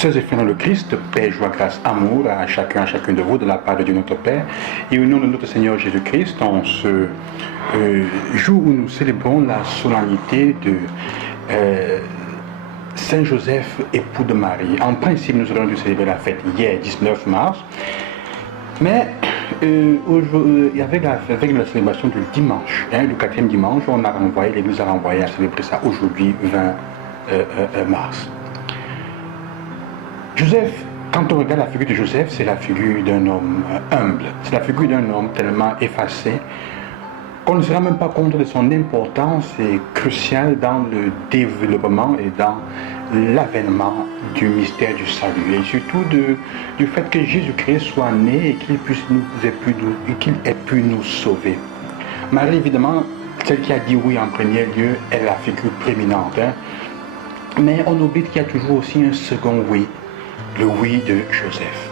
Sœurs et frères dans le Christ, paix, joie, grâce, amour à chacun de vous de la part de Dieu notre Père. Et au nom de notre Seigneur Jésus-Christ, en ce jour où nous célébrons la solennité de Saint Joseph, époux de Marie. En principe, nous aurions dû célébrer la fête hier, 19 mars. Mais avec la célébration du dimanche, le 4e dimanche, l'Église a renvoyé à célébrer ça aujourd'hui, 20 mars. Joseph, quand on regarde la figure de Joseph, c'est la figure d'un homme humble. C'est la figure d'un homme tellement effacé qu'on ne se rend même pas compte de son importance et cruciale dans le développement et dans l'avènement du mystère du salut. Et surtout du fait que Jésus-Christ soit né et qu'il ait pu nous sauver. Marie, évidemment, celle qui a dit oui en premier lieu, est la figure prééminente. Mais on oublie qu'il y a toujours aussi un second oui. Le oui de Joseph.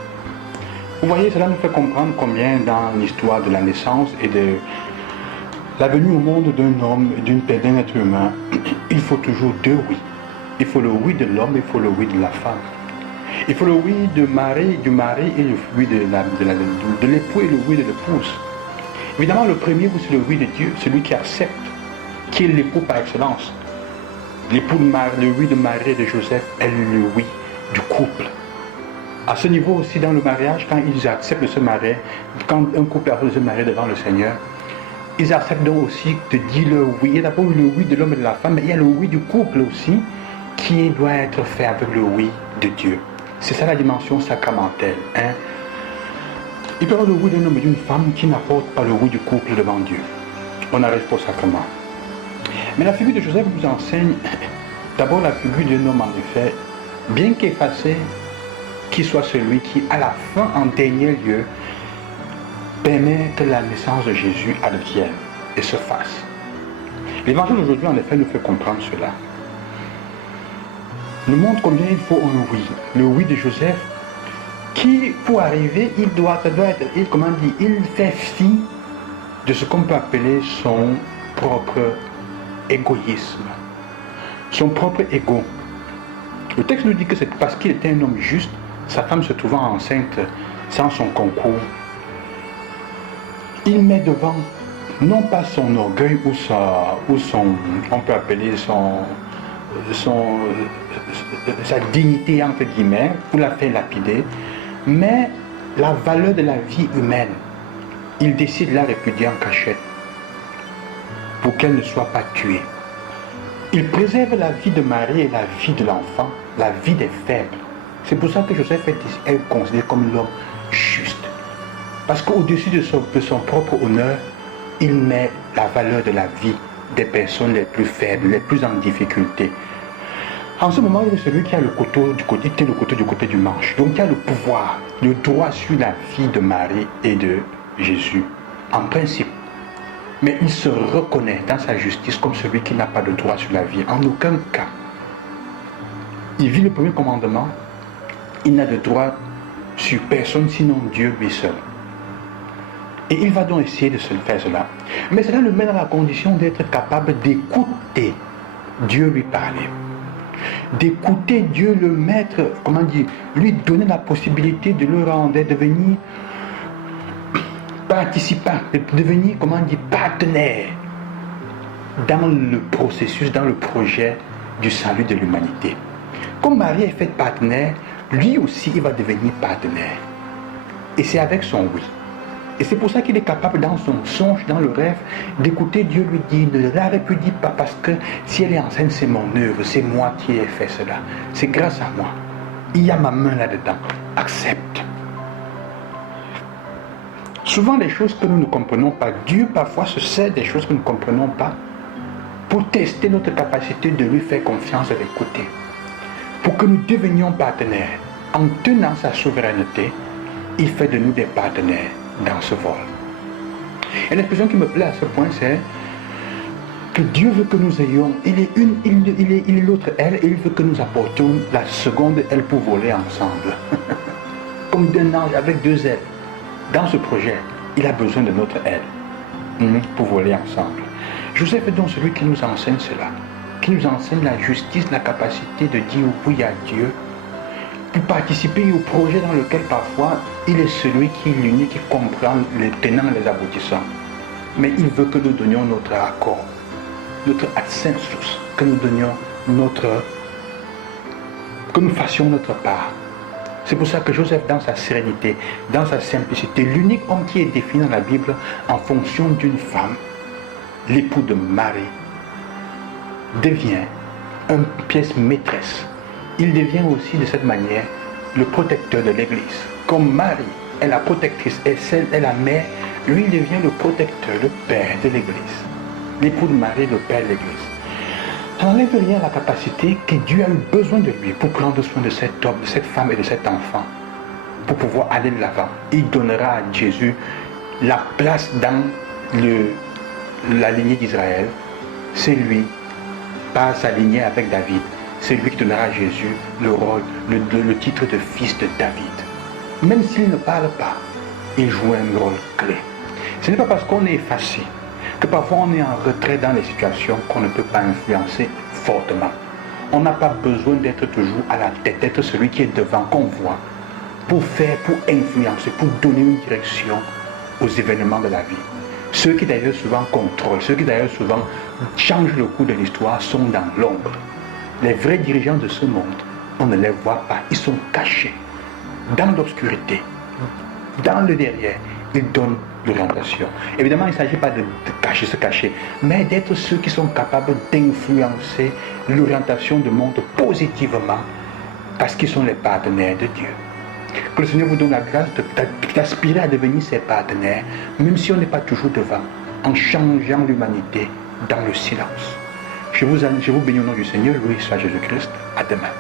Vous voyez, cela nous fait comprendre combien dans l'histoire de la naissance et de la venue au monde d'un homme, d'un être humain, il faut toujours deux oui. Il faut le oui de l'homme, il faut le oui de la femme. Il faut le oui du mari et le oui de l'époux et le oui de l'épouse. Évidemment, le premier oui, c'est le oui de Dieu, celui qui accepte, qui est l'époux par excellence. L'époux le oui de Marie et de Joseph est le oui du couple. À ce niveau aussi, dans le mariage, quand ils acceptent de se marier, quand un couple accepte de se marier devant le Seigneur, ils acceptent donc aussi de dire le oui. Il y a d'abord le oui de l'homme et de la femme, mais il y a le oui du couple aussi, qui doit être fait avec le oui de Dieu. C'est ça la dimension sacramentelle. Il peut y avoir le oui d'un homme et d'une femme qui n'apportent pas le oui du couple devant Dieu. On n'arrive pas au sacrement. Mais la figure de Joseph nous enseigne d'abord la figure d'un homme, en effet, bien qu'effacé, qui soit celui qui, à la fin, en dernier lieu, permet que la naissance de Jésus advienne et se fasse. L'évangile d'aujourd'hui, en effet, nous fait comprendre cela. Nous montre combien il faut un oui. Le oui de Joseph, qui, pour arriver, il fait fi de ce qu'on peut appeler son propre égoïsme, son propre ego. Le texte nous dit que c'est parce qu'il était un homme juste, sa femme se trouvant enceinte sans son concours, il met devant non pas son orgueil ou son on peut appeler sa dignité entre guillemets, pour la faire lapider, mais la valeur de la vie humaine. Il décide de la répudier en cachette pour qu'elle ne soit pas tuée. Il préserve la vie de Marie et la vie de l'enfant, la vie des faibles. C'est pour ça que Joseph est considéré comme l'homme juste. Parce qu'au-dessus de son propre honneur, il met la valeur de la vie des personnes les plus faibles, les plus en difficulté. En ce moment, il est celui qui a le couteau du côté du manche. Donc il a le pouvoir, le droit sur la vie de Marie et de Jésus, en principe. Mais il se reconnaît dans sa justice comme celui qui n'a pas de droit sur la vie, en aucun cas. Il vit le premier commandement, il n'a de droit sur personne sinon Dieu lui seul. Et il va donc essayer de se faire cela. Mais cela le met dans la condition d'être capable d'écouter Dieu lui parler. D'écouter Dieu le mettre, lui donner la possibilité de le rendre, de devenir participant, de devenir, partenaire dans le processus, dans le projet du salut de l'humanité. Comme Marie est faite partenaire, lui aussi il va devenir partenaire. Et c'est avec son oui. Et c'est pour ça qu'il est capable dans son songe, dans le rêve, d'écouter Dieu lui dire, ne la répudie pas parce que si elle est enceinte, c'est mon œuvre, c'est moi qui ai fait cela. C'est grâce à moi. Il y a ma main là-dedans. Accepte. Souvent les choses que nous ne comprenons pas, Dieu parfois se sert des choses que nous ne comprenons pas pour tester notre capacité de lui faire confiance et d'écouter. Pour que nous devenions partenaires. En tenant sa souveraineté, il fait de nous des partenaires dans ce vol. Et l'expression qui me plaît à ce point, c'est que Dieu veut que nous ayons, il est l'autre aile et il veut que nous apportions la seconde aile pour voler ensemble. Comme d'un ange avec deux ailes. Dans ce projet, il a besoin de notre aile pour voler ensemble. Joseph est donc celui qui nous enseigne cela, qui nous enseigne la justice, la capacité de dire oui à Dieu pour participer au projet dans lequel parfois il est celui qui est l'unique qui comprend les tenants et les aboutissants. Mais il veut que nous donnions notre accord, notre assensus, que nous donnions que nous fassions notre part. C'est pour ça que Joseph, dans sa sérénité, dans sa simplicité, l'unique homme qui est défini dans la Bible en fonction d'une femme, l'époux de Marie, devient une pièce maîtresse. Il devient aussi de cette manière le protecteur de l'Église. Comme Marie est la protectrice et celle est la mère, lui il devient le protecteur, le père de l'Église. L'époux de Marie, le père de l'Église. Ça n'enlève rien à la capacité que Dieu a eu besoin de lui pour prendre soin de cet homme, de cette femme et de cet enfant, pour pouvoir aller de l'avant. Il donnera à Jésus la place dans la lignée d'Israël. C'est lui, pas s'aligner avec David. C'est lui qui donnera à Jésus le rôle, le titre de fils de David. Même s'il ne parle pas, il joue un rôle clé. Ce n'est pas parce qu'on est effacé que parfois on est en retrait dans les situations qu'on ne peut pas influencer fortement. On n'a pas besoin d'être toujours à la tête, d'être celui qui est devant, qu'on voit, pour influencer, pour donner une direction aux événements de la vie. Ceux qui d'ailleurs souvent contrôlent, ceux qui d'ailleurs souvent changent le cours de l'histoire sont dans l'ombre. Les vrais dirigeants de ce monde, on ne les voit pas, ils sont cachés, dans l'obscurité, dans le derrière, ils donnent l'orientation. Évidemment, il ne s'agit pas de se cacher, mais d'être ceux qui sont capables d'influencer l'orientation du monde positivement, parce qu'ils sont les partenaires de Dieu. Que le Seigneur vous donne la grâce d'aspirer à devenir ses partenaires, même si on n'est pas toujours devant, en changeant l'humanité dans le silence. Je vous bénis au nom du Seigneur, loué soit Jésus-Christ. À demain.